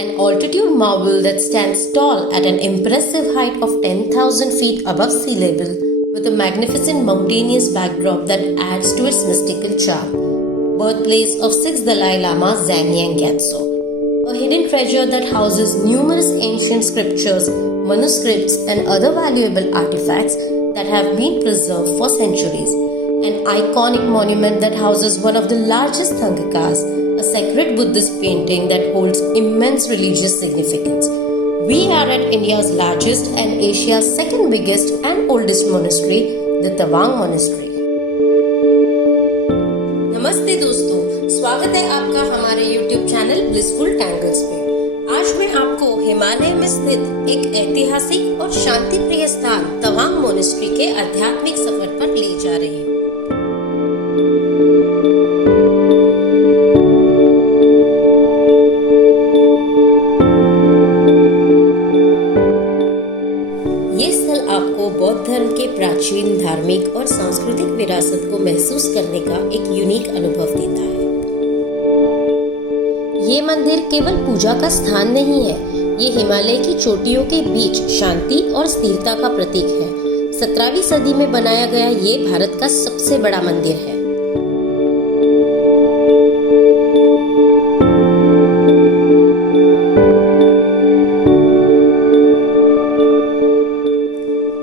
An altitude marvel that stands tall at an impressive height of 10,000 feet above sea level, with a magnificent mountainous backdrop that adds to its mystical charm. Birthplace of 6th Dalai Lama Zhangyan Gyatso. A hidden treasure that houses numerous ancient scriptures, manuscripts, and other valuable artifacts that have been preserved for centuries. An iconic monument that houses one of the largest Thangakas, a sacred Buddhist painting that holds immense religious significance. We are at India's largest and Asia's second biggest and oldest monastery, the Tawang Monastery. नमस्ते दोस्तों, स्वागत है आपका हमारे YouTube channel blissful tangles पे। आज मैं आपको हिमालय में स्थित एक ऐतिहासिक और शांति प्रिय स्थान तवांग मोनेस्ट्री के आध्यात्मिक सफर पर ले जा रही हूँ। बौद्ध धर्म के प्राचीन धार्मिक और सांस्कृतिक विरासत को महसूस करने का एक यूनिक अनुभव देता है। ये मंदिर केवल पूजा का स्थान नहीं है, ये हिमालय की चोटियों के बीच शांति और स्थिरता का प्रतीक है। 17वीं सदी में बनाया गया ये भारत का सबसे बड़ा मंदिर है।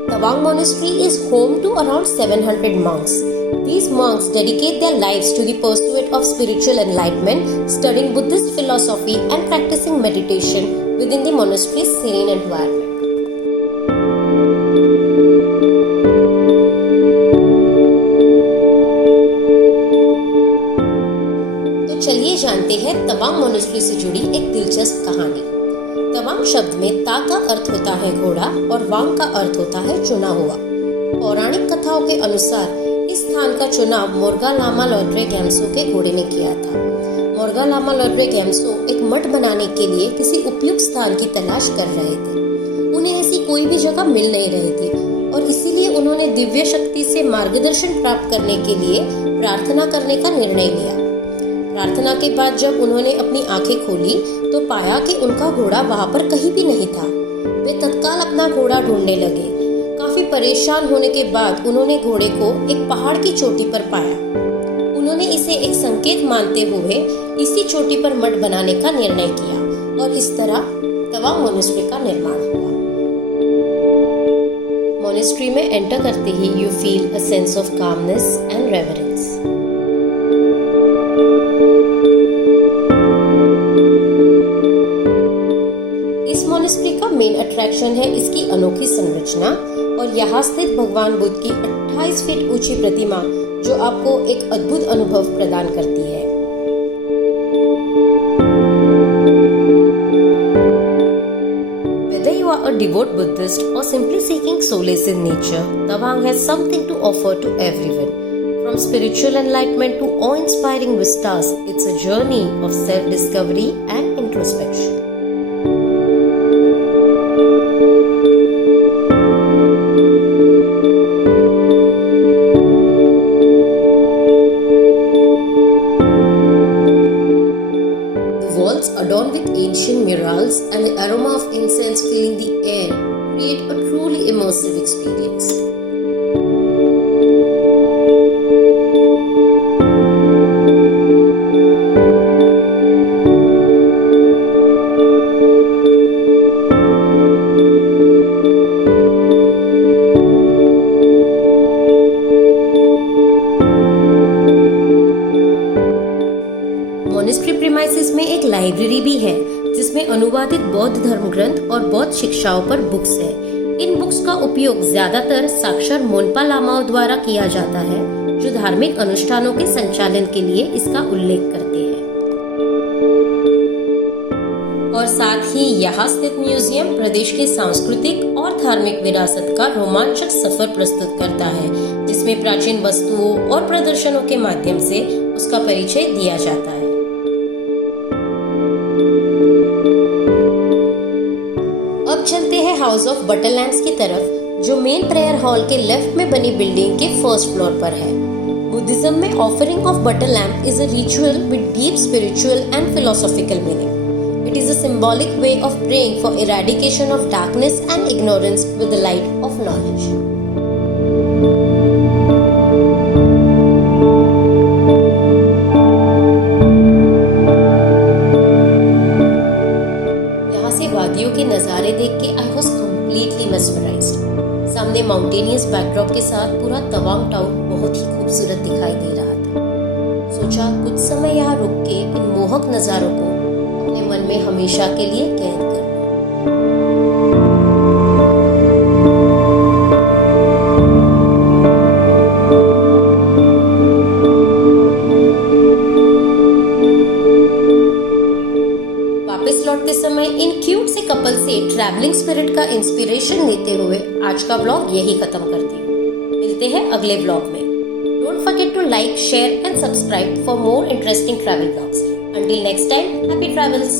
Tawang Monastery is home to around 700 monks. These monks dedicate their lives to the pursuit of spiritual enlightenment, studying Buddhist philosophy and practicing meditation within the monastery's serene environment. तो चलिए जानते हैं तवांग मोनेस्ट्री से जुड़ी एक दिलचस्प कहानी। तवांग शब्द में ता का अर्थ होता है घोड़ा और वांग का अर्थ होता है चुना हुआ। पौराणिक कथाओं के अनुसार इस स्थान का चुनाव मोरगा लामा लॉड्रे गैम्सो के घोड़े ने किया था। मोरगा लामा लॉड्रे गैम्सो एक मठ बनाने के लिए किसी उपयुक्त स्थान की तलाश कर रहे थे। उन्हें ऐसी कोई भी जगह मिल नहीं रही थी और इसीलिए उन्होंने दिव्य शक्ति से मार्गदर्शन प्राप्त करने के लिए प्रार्थना करने का निर्णय लिया। प्रार्थना के बाद जब उन्होंने अपनी आंखें खोली तो पाया कि उनका घोड़ा वहां पर कहीं भी नहीं था। वे तत्काल अपना घोड़ा ढूंढने लगे। काफी परेशान होने के बाद उन्होंने घोड़े को एक पहाड़ की चोटी पर पाया। उन्होंने इसे एक संकेत मानते हुए इसी चोटी पर मठ बनाने का निर्णय किया और इस तरह तवांग मोनेस्ट्री का निर्माण हुआ। मोनेस्ट्री में एंटर करते ही you feel a sense of calmness and reverence. Monastery का मेन अट्रैक्शन है इसकी अनोखी संरचना और यहाँ स्थित भगवान बुद्ध की 28 फीट ऊंची प्रतिमा जो आपको एक अद्भुत अनुभव प्रदान करती है। Whether you are a devout Buddhist or simply seeking solace in nature, Tawang has something to offer to everyone. From spiritual enlightenment to awe-inspiring vistas, it's a journey of self-discovery and introspection. Adorned with ancient murals and the aroma of incense filling the air, create a truly immersive experience. Monastery premises में एक library भी है जिसमें अनुवादित बौद्ध धर्म ग्रंथ और बौद्ध शिक्षाओं पर बुक्स है। इन बुक्स का उपयोग ज्यादातर साक्षर मोनपा लामाओं द्वारा किया जाता है जो धार्मिक अनुष्ठानों के संचालन के लिए इसका उल्लेख करते हैं। और साथ ही यहाँ स्थित म्यूजियम प्रदेश के सांस्कृतिक और धार्मिक विरासत का रोमांचक सफर प्रस्तुत करता है जिसमें प्राचीन वस्तुओं और प्रदर्शनों के माध्यम से उसका परिचय दिया जाता है। अब चलते हैं हाउस ऑफ बटरलैंड्स की तरफ जो मेन प्रेयर हॉल के लेफ्ट में बनी बिल्डिंग के फर्स्ट फ्लोर पर है। बुद्धिज्म में offering of butter lamp is a ritual with deep spiritual and philosophical meaning. It is a symbolic way of praying for eradication of darkness and ignorance with the light of knowledge. यहाँ से वादियों के नज़ारे देख के I was completely mesmerized. सामने mountainous backdrop के साथ पूरा तवांग टाउन बहुत ही खूबसूरत दिखाई दे रहा था। सोचा कुछ समय यहाँ रुक के इन मोहक नज़ारों को अपने मन में हमेशा के लिए कैद कर लूं। वापस लौटते समय इन क्यूट से कपल से ट्रैवलिंग स्पिरिट का इंस्पिरेशन लेते हुए आज का व्लॉग यही खत्म करती हूँ। मिलते हैं अगले व्लॉग में। Don't forget to like, share and subscribe for more interesting travel vlogs. Until next time, happy travels!